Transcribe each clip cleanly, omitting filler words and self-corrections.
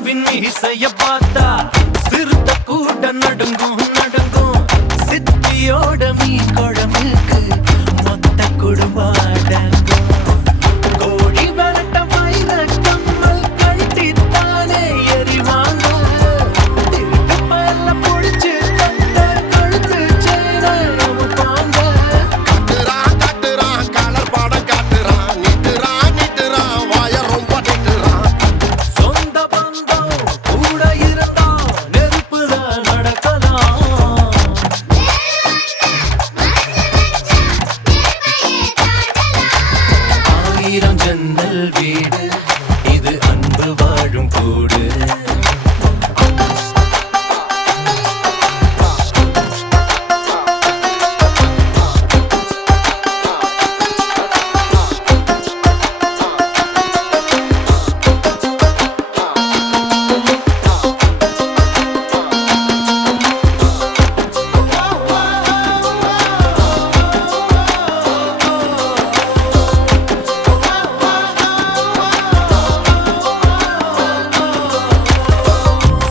ராஜாவின் இசைய பார்த்தா சிறுத்த கூட நடுங்கும் நடுங்கும். சித்தியோட மீன் குழம்புக்கு மொத்த குடும்பம் அடங்கும். கோழி வரட்ட மயில கம்மல் கழட்டித்தானே எறிவாங்க. திருட்டு பல்ல பொழிச்சு கட்ட கழுத்து சேர அமுப்பாங்க. கட்டுறான் கட்டுறான் கலர் படம் காட்டுறான். நிட்டுறான் நிட்டுறான் வாய ரொம்ப நிட்டுறான். சொந்த பந்தம் கூட இருந்தா நெருப்புதான் நடக்கலாம். ஆயிரம் ஜன்னல் வீடு இது அன்பு வாழும் கூடு.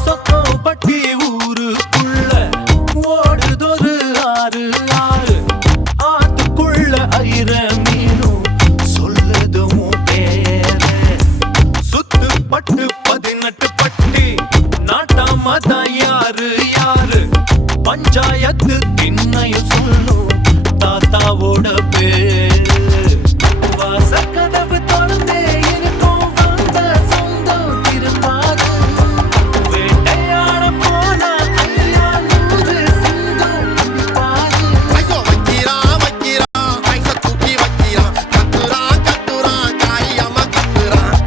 சொக்கம்பட்டி ஊருக்குள்ள ஓடுதொரு ஆறு ஆறு. ஆத்துக்குள்ள ஐர மீனும் சொல்லுதும் பேர. சுத்துப்பட்டு 18 பட்டி நாட்டாமதான் யாரு யாரு. பஞ்சாயத்து திண்ணையும் சொல்லும் தாத்தாவோட பேரு. வாசக்கதவு திறந்தே இருக்கும் வந்த சொந்தம் திரும்பாது. வேட்டையாட போனா ஐயா 100 சிங்கம் பாரு. ஐயோ வைக்கிறான் வைக்கிறான் ஐச தூக்கி வைக்கிறான். கட்டுறான் கட்டுறான் காரியமா கட்டுறான்.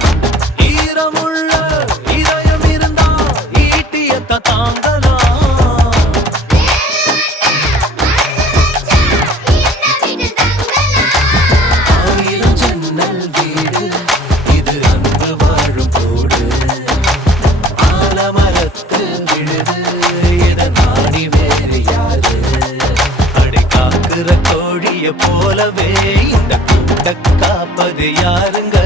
ஈரமுள்ள இதயம் இருந்தா ஈட்டியத்த தாங்கலாம். ஆயிரம் ஜன்னல் வீடு இது அன்பு வாழும் கூடு. ஆலமரத்து விழுது இத நாடி வேறு யாரு. அடை காக்குற கோழிய போலவே இந்த கூட்ட காப்பது யாருங்க.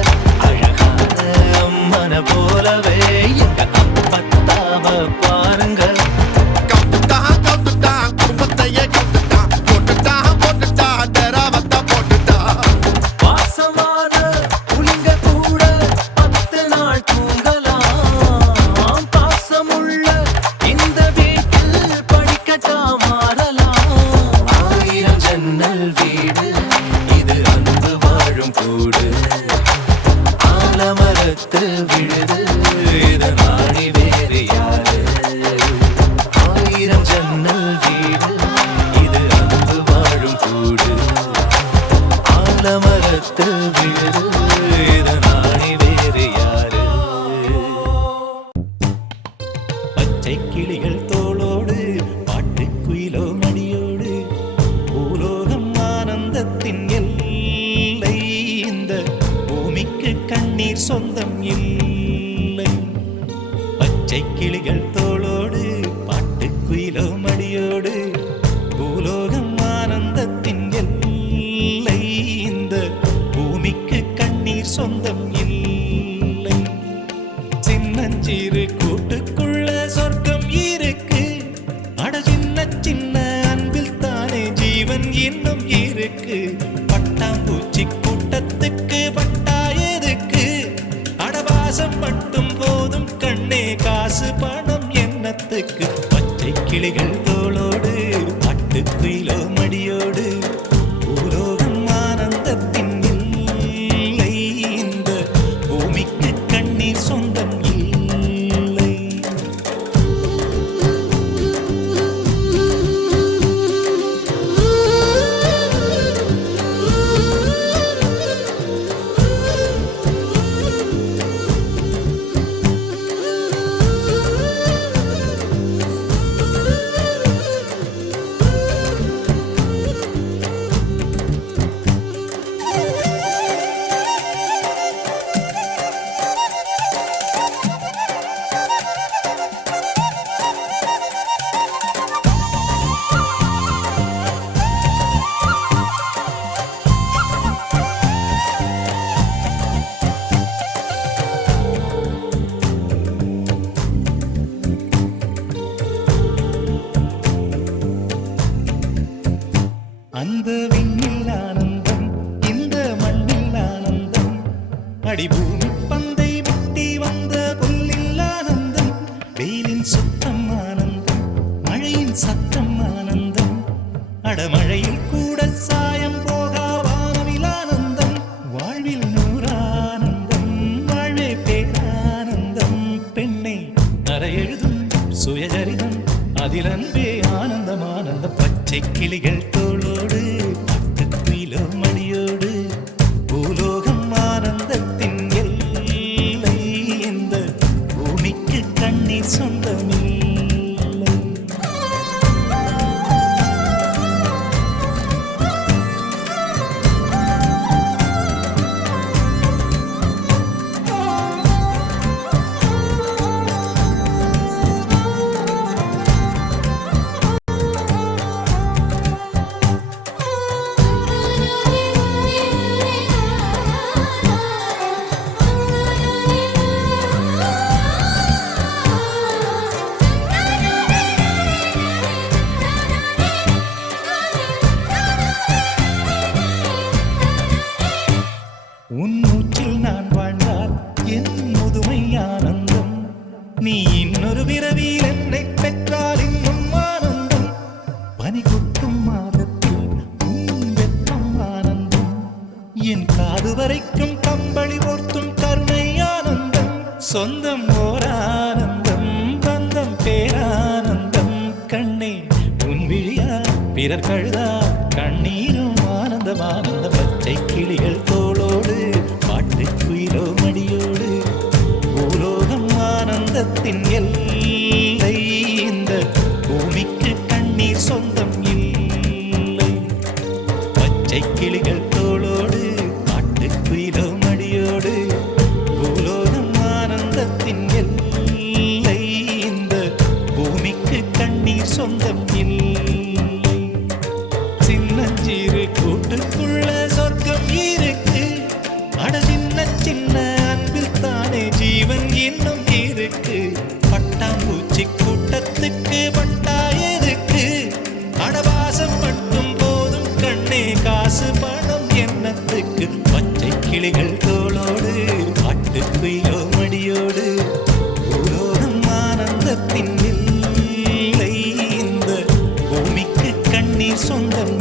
அழகான அம்மன போலவே எங்க அப்பத்தாவ பாருங்க. கவுத்துட்டான் கவுத்துட்டான் குடும்பத்தையே கவுத்துட்டான். போட்டுட்டான் போட்டுட்டான் தெராவத்தா போட்டுட்டான். வாசமான புலிங்க கூட 10 நாள் தூங்கலாம். பாசமுள்ள இந்த வீட்டில் படிக்கட்டா மாறலாம். ஆயிரம் ஜன்னல் வீடு இது அன்பு வாழும் கூடு. ஆலமரத்து விழுது இத நாடி வேறு யாரு. ஆயிரம் ஜன்னல் வீடு இது அன்பு வாழும் கூடு. ஆலமரத்து விழுது இத நாடி வேறு யாரு. பச்சை கிளிகள் தோளோடு பாட்டுக்குயிலோ மணியோடு பூலோகம் ஆனந்தத்தின் எல்லை. இந்த பூமிக்கு கண்ணீர் சொந்தம் இல்லை. பச்சை கிளிகள் தோளோடு பாட்டுக்குயிலோ மடியோடு பூலோகம் ஆனந்தத்தின் எல்லை. இந்த பூமிக்கு கண்ணீர் சொந்தம் இல்லை. சின்னஞ்சிறு கூட்டுக்குள்ள சொர்க்கம் இருக்கு. அட சின்ன சின்ன அன்பில் தானே ஜீவன் இன்னும் இருக்கு. பட்டாம்பூச்சி கூட்டத்துக்கு பட்டா எதுக்கு. அடவாசம் மட்டும் போதும் கண்ணே காசு பணம் என்னத்துக்கு. பச்சை கிளிகள் தோளோடு பாட்டுக்குயிலோ மடியோடு பூலோகம் ஆனந்தத்தின் இல்லை. இந்த பூமிக்கு கண்ணீர் சொந்தம் இல்லை. சுத்தம் ஆனந்தம், மழையின் சத்தம் ஆனந்தம், அடமழையில் கூட சாயம் போகா வானவில் ஆனந்தம், வாழ்வில் நூறானந்தம், வாழ்வே பேரானந்தம். பெண்ணை அறை எழுதும் சுயசரிதம், அதில் அன்பே ஆனந்தம் ஆனந்தம். பச்சை கிளிகள் தோளோடு பட்டுக்குயிலோ மணியோடு, பூலோகம் ஆனந்தத்தின் எல்லை, இந்த பூமிக்கு கண்ணீர் சொந்தமில்லை. உன் மூச்சில் நான் வாழ்ந்தால் என் முதுமை ஆனந்தம், நீ இன்னொரு பிறவியில் என்னை பெற்றால் இன்னும் ஆனந்தம். பனி கொட்டும் மாதத்தில் உன் வெப்பம் ஆனந்தம், என் காது வரைக்கும் கம்பளி போர்த்தும் கருணை ஆனந்தம். சொந்தம் ஓர் ஆனந்தம், பந்தம் பேரானந்தம். கண்ணே உன் விழியா பிறர் கழுதா கண்ணீரும் ஆனந்தம் ஆனந்தம். பச்சை கிளிகள் தோளோடு பாட்டுக்குயிலோ மடியோடு, பூலோகம் ஆனந்தத்தின் எல்லை, இந்த பூமிக்கு கண்ணீர் சொந்தம் இல்லை. பச்சை கிளிகள் தோளோடு பாட்டுக்குயிலோ மடியோடு, பூலோகம் ஆனந்தத்தின் எல்லை, இந்த பூமிக்கு கண்ணீர் சொந்தம் இல்லை. சின்னஞ்சிறு கூட்டுக்குள்ள சொர்க்கம் இருக்கு, அட சின்ன சின்ன அன்பில் தானே ஜீவன் இன்னும் இருக்கு. பட்டாம்பூச்சி கூட்டத்துக்கு பட்டா எதுக்கு, அடவாசம் மட்டும் போதும் கண்ணே, காசு பணம் என்னத்துக்கு. பச்சை கிளிகள் தோளோடு பாட்டுக்குயிலோ மடியோடு, பூலோகம் ஆனந்தத்தின் எல்லை, இந்த பூமிக்கு கண்ணீர் சொந்தம்